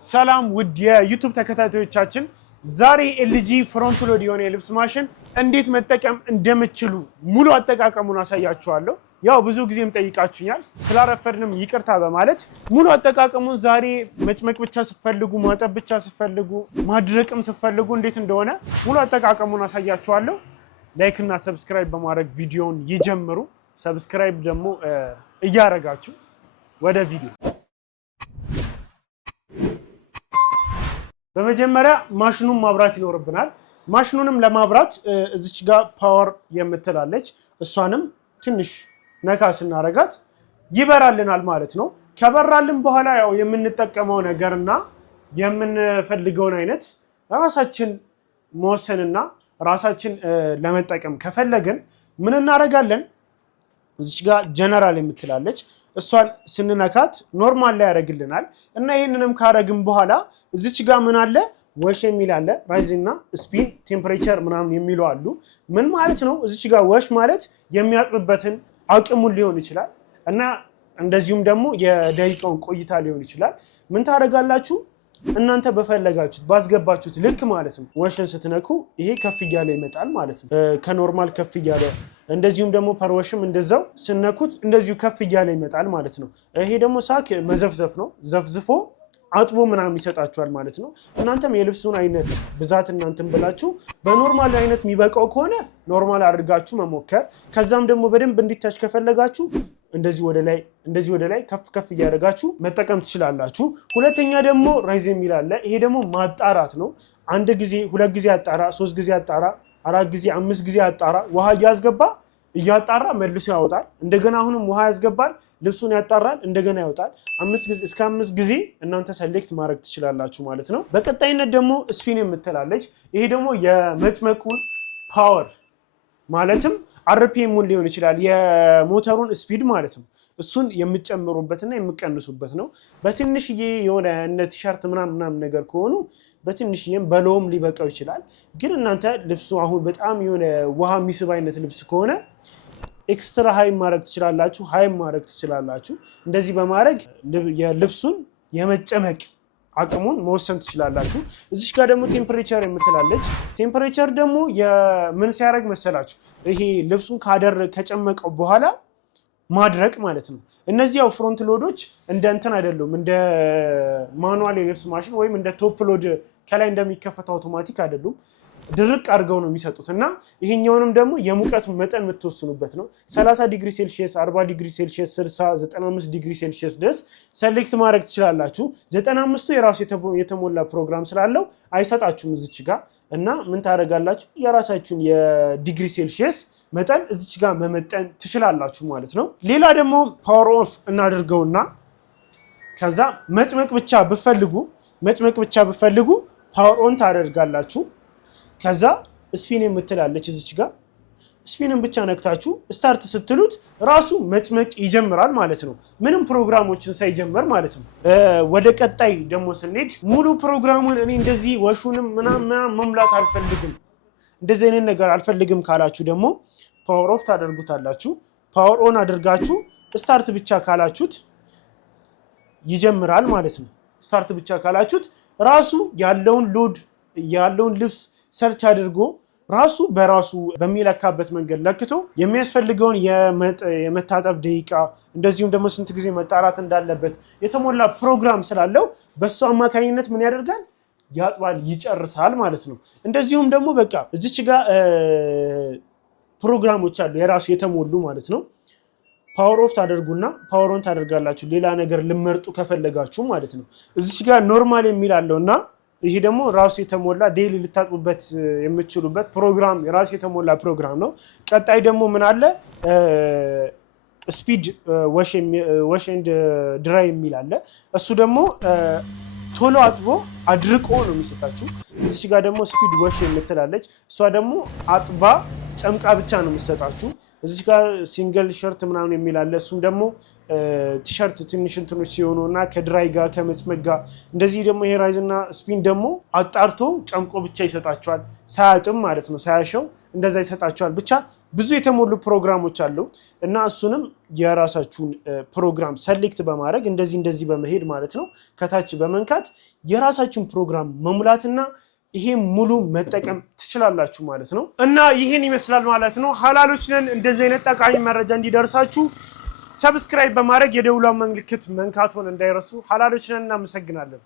ሰላም ውድ የዩቲዩብ ተከታታዮቻችን ዛሬ ኤልጂ ፍሮንት ሎድ የሆነ የልብስ ማሽን እንዴት መጠቀም እንደምትችሉ ሙሉ አጠቃቀሙን አሳያችኋለሁ። ያው ብዙ ጊዜም ጠይቃችሁኛል ስላረፈድንም ይቅርታ በማለት ሙሉ አጠቃቀሙን ዛሬ መጭመቅ ብቻ ስትፈልጉ ማጠብ ብቻ ስትፈልጉ ማድረቅም ስትፈልጉ እንዴት እንደሆነ ሙሉ አጠቃቀሙን አሳያችኋለሁ። ላይክ እና ሰብስክራይብ በማድረግ ቪዲዮውን ይጀምሩ። ሰብስክራይብ ደግሞ እያረጋችሁ ወደ ቪዲዮ በመጀመሪያ ማሽኑን ማብራት ይኖርብናል። ማሽኑንም ለማብራት እዚች ጋር ፓወር የምትላለች እሷንም ትንሽ ነካ ስናረጋት ይበራልናል ማለት ነው። ከበራልን በኋላ ያው የምንጠቀመው ነገርና የምንፈልገውን አይነት ራሳችን መወሰንና ራሳችን ለመጠቀም ከፈለግን ምን እናደርጋለን? እዚች ጋር ጀነራል የምትላለች እሷን ስንነካት ኖርማል ላይ ያደርግልናል እና ይሄንንም ካረግን በኋላ እዚች ጋር ምን አለ? ወሽ የሚል አለ። ራይዝ እና ስፒን ቴምፕሬቸር ምናምን የሚሉ አሉ። ምን ማለት ነው? እዚች ጋር ወሽ ማለት የሚያጥብበትን አቅሙን ሊሆን ይችላል እና እንደዚሁም ደግሞ የደቂቃውን ቆይታ ሊሆን ይችላል። ምን ታደርጋላችሁ? እናንተ በፈለጋችሁት ባስገባችሁት ልክ ማለት ነው። ወሽን ስትነኩ ይሄ ከፍ እያለ ይመጣል ማለት ነው፣ ከኖርማል ከፍ እያለ እንደዚሁም ደግሞ ፐርወሽም እንደዛው ስነኩት እንደዚሁ ከፍ እያለ ይመጣል ማለት ነው። ይሄ ደግሞ ሳክ መዘፍዘፍ ነው። ዘፍዝፎ አጥቦ ምናምን ይሰጣችኋል ማለት ነው። እናንተም የልብሱን አይነት ብዛት እናንተም ብላችሁ በኖርማል አይነት የሚበቃው ከሆነ ኖርማል አድርጋችሁ መሞከር። ከዛም ደግሞ በደንብ እንዲታች ከፈለጋችሁ እንደዚህ ወደ ላይ ከፍ እያደረጋችሁ መጠቀም ትችላላችሁ። ሁለተኛ ደግሞ ራይዝ የሚል አለ። ይሄ ደግሞ ማጣራት ነው። አንድ ጊዜ፣ ሁለት ጊዜ አጣራ፣ 3 ጊዜ አጣራ፣ 4 ጊዜ፣ 5 ጊዜ አጣራ። ውሃ እያጣራ መልሶ ያወጣል። እንደገና አሁንም ውሃ ያስገባል፣ ልብሱን ያጣራል፣ እንደገና ያወጣል። 5 ጊዜ እናንተ ሰሌክት ማድረግ ትችላላችሁ ማለት ነው። በቀጣይነት ደግሞ ስፒን የምትላለች። ይሄ ደግሞ የመጭመቁን ፓወር ማለትም አርፒኤሙን ሊሆን ይችላል የሞተሩን ስፒድ ማለት ነው። እሱን የምጨምሩበትና የምቀንሱበት ነው። በትንሽዬ የሆነ እነ ቲሸርት ምናምን ነገር ከሆኑ በትንሽዬም በሎም ሊበቃው ይችላል። ግን እናንተ ልብሱ አሁን በጣም የሆነ ውሃ የሚስብ አይነት ልብስ ከሆነ ኤክስትራ ሃይ ማድረግ ትችላላችሁ፣ ሃይ ማድረግ ትችላላችሁ። እንደዚህ በማድረግ የልብሱን የመጨመቅ አቅሙን መወሰን ትችላላችሁ። እዚሽ ጋር ደግሞ ቴምፕሬቸር የምትላለች። ቴምፕሬቸር ደግሞ የምን ሲያደርግ መሰላችሁ? ይሄ ልብሱን ከጨመቀው በኋላ ማድረቅ ማለት ነው። እነዚህ ያው ፍሮንት ሎዶች እንደ እንትን አይደሉም፣ እንደ ማኑዋል የልብስ ማሽን ወይም እንደ ቶፕ ሎድ ከላይ እንደሚከፈት አውቶማቲክ አይደሉም። ድርቅ አድርገው ነው የሚሰጡት እና ይሄኛውንም ደግሞ የሙቀቱን መጠን የምትወስኑበት ነው። 30 ዲግሪ ሴልሺየስ፣ 40 ዲግሪ ሴልሺየስ፣ 60፣ 95 ዲግሪ ሴልሺየስ ድረስ ሰሌክት ማድረግ ትችላላችሁ። 95ቱ የራሱ የተሞላ ፕሮግራም ስላለው አይሰጣችሁም እዚች ጋር እና ምን ታደርጋላችሁ? የራሳችሁን የዲግሪ ሴልሺየስ መጠን እዚች ጋር መመጠን ትችላላችሁ ማለት ነው። ሌላ ደግሞ ፓወር ኦፍ እናድርገውና ከዛ መጭመቅ ብቻ ብፈልጉ ፓወር ኦን ታደርጋላችሁ። ከዛ ስፒን የምትላለች እዚች ጋር ስፒንን ብቻ ነክታችሁ ስታርት ስትሉት ራሱ መጭመቅ ይጀምራል ማለት ነው። ምንም ፕሮግራሞችን ሳይጀምር ማለት ነው። ወደ ቀጣይ ደግሞ ስንሄድ ሙሉ ፕሮግራሙን እኔ እንደዚህ ወሹንም ምናምን መሙላት አልፈልግም፣ እንደዚህ አይነት ነገር አልፈልግም ካላችሁ ደግሞ ፓወር ኦፍ ታደርጉታላችሁ። ፓወር ኦን አድርጋችሁ ስታርት ብቻ ካላችሁት ይጀምራል ማለት ነው። ስታርት ብቻ ካላችሁት ራሱ ያለውን ልብስ ሰርች አድርጎ ራሱ በራሱ በሚለካበት መንገድ ለክቶ የሚያስፈልገውን የመታጠብ ደቂቃ እንደዚሁም ደግሞ ስንት ጊዜ መጣራት እንዳለበት የተሞላ ፕሮግራም ስላለው በሱ አማካኝነት ምን ያደርጋል? ያጥባል፣ ይጨርሳል ማለት ነው። እንደዚሁም ደግሞ በቃ እዚች ጋር ፕሮግራሞች አሉ የራሱ የተሞሉ ማለት ነው። ፓወር ኦፍ ታደርጉና ፓወር ኦን ታደርጋላችሁ። ሌላ ነገር ልመርጡ ከፈለጋችሁ ማለት ነው። እዚች ጋር ኖርማል የሚል አለውና ይሄ ደግሞ ራሱ የተሞላ ዴይሊ ልታጥቡበት የምትችሉበት ፕሮግራም ራሱ የተሞላ ፕሮግራም ነው። ቀጣይ ደግሞ ምን አለ? ስፒድ ዋሽ ኤንድ ድራይ የሚል አለ። እሱ ደግሞ ቶሎ አጥቦ አድርቆ ነው የሚሰጣችሁ። እዚህ ጋር ደግሞ ስፒድ ዋሽ የምትላለች እሷ ደግሞ አጥባ ጨምቃ ብቻ ነው የሚሰጣችሁ። እዚህ ጋር ሲንግል ሸርት ምናምን የሚል አለ። እሱም ደግሞ ቲሸርት ትንሽ እንትኖች ሲሆኑና ከድራይ ጋር ከመጭመቅ ጋር እንደዚህ ደግሞ ይሄ ራይዝ እና ስፒን ደግሞ አጣርቶ ጨምቆ ብቻ ይሰጣቸዋል። ሳያጥም ማለት ነው፣ ሳያሸው እንደዛ ይሰጣቸዋል። ብቻ ብዙ የተሞሉ ፕሮግራሞች አሉ እና እሱንም የራሳችሁን ፕሮግራም ሰሌክት በማድረግ እንደዚህ በመሄድ ማለት ነው ከታች በመንካት የራሳችሁን ፕሮግራም መሙላትና ይሄ ሙሉ መጠቀም ትችላላችሁ ማለት ነው። እና ይሄን ይመስላል ማለት ነው። ሐላሎች ነን። እንደዚህ አይነት ጠቃሚ መረጃ እንዲደርሳችሁ ሰብስክራይብ በማድረግ የደውሏን ምልክት መንካቱን እንዳይረሱ። ሐላሎች ነን። እናመሰግናለን።